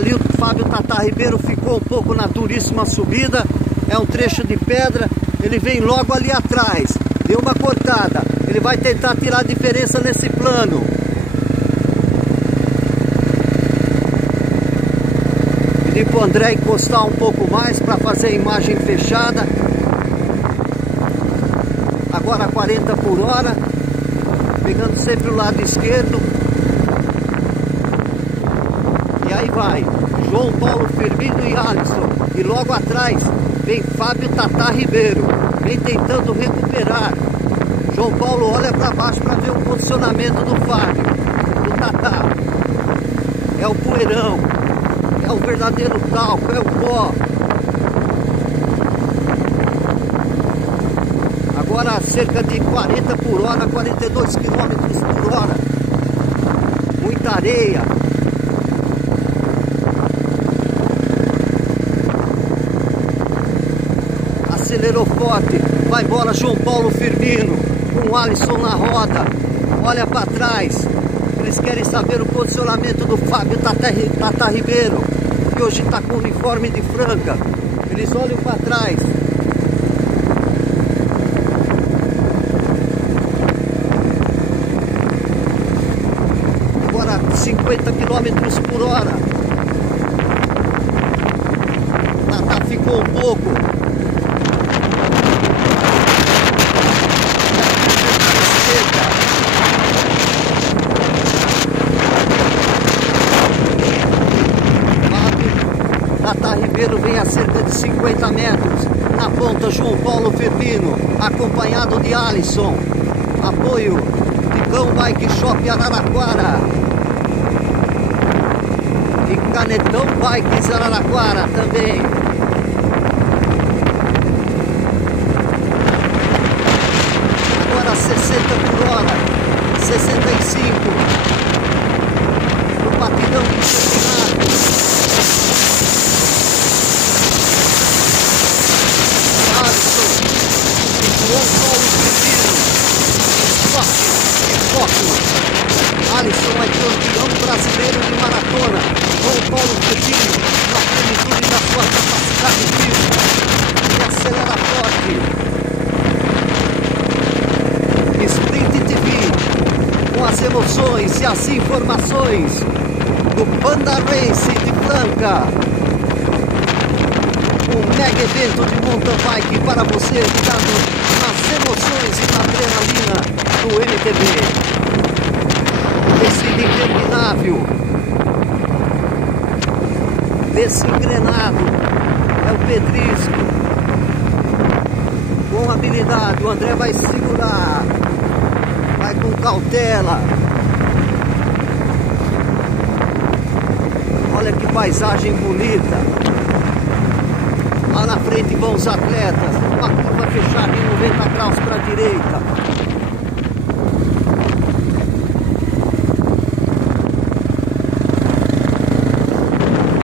Ali o Fábio Tata Ribeiro ficou um pouco na duríssima subida. É um trecho de pedra. Ele vem logo ali atrás. Deu uma cortada. Ele vai tentar tirar a diferença nesse plano. Pedi pro André encostar um pouco mais para fazer a imagem fechada. Agora 40 por hora. Pegando sempre o lado esquerdo. E aí vai João Paulo Firmino e Alisson. E logo atrás vem Fábio Tata Ribeiro. Vem tentando recuperar. João Paulo olha para baixo para ver o posicionamento do Fábio, do Tata. É o poeirão. É o verdadeiro talco. É o pó. Agora cerca de 40 por hora, 42 km por hora. Muita areia. Acelerou forte, vai embora João Paulo Firmino, com o Alisson na roda, olha para trás, eles querem saber o posicionamento do Fábio Tata Ribeiro, que hoje está com o uniforme de Franca, eles olham para trás. Agora 50 km por hora, Tata ficou um pouco. Tata Ribeiro vem a cerca de 50 metros. Na ponta João Paulo Firmino, acompanhado de Alisson. Apoio de Cão Bike Shop Araraquara. E Canetão Bikes Araraquara também. Agora 60 por hora, 65. No batidão do campeonato. João Paulo Firmino, foco. Alisson é campeão brasileiro de maratona. João Paulo Firmino, na plenitude da sua capacidade física, e acelera forte. Sprint TV, com as emoções e as informações do Panda Race de Franca. Um mega evento de mountain bike para você, ligado nas emoções e na adrenalina do MTB. Descida interminável, desengrenado, é o pedrisco. Com habilidade, o André vai segurar, vai com cautela. Olha que paisagem bonita. Lá na frente vão os atletas, uma curva fechada em 90 graus para a direita.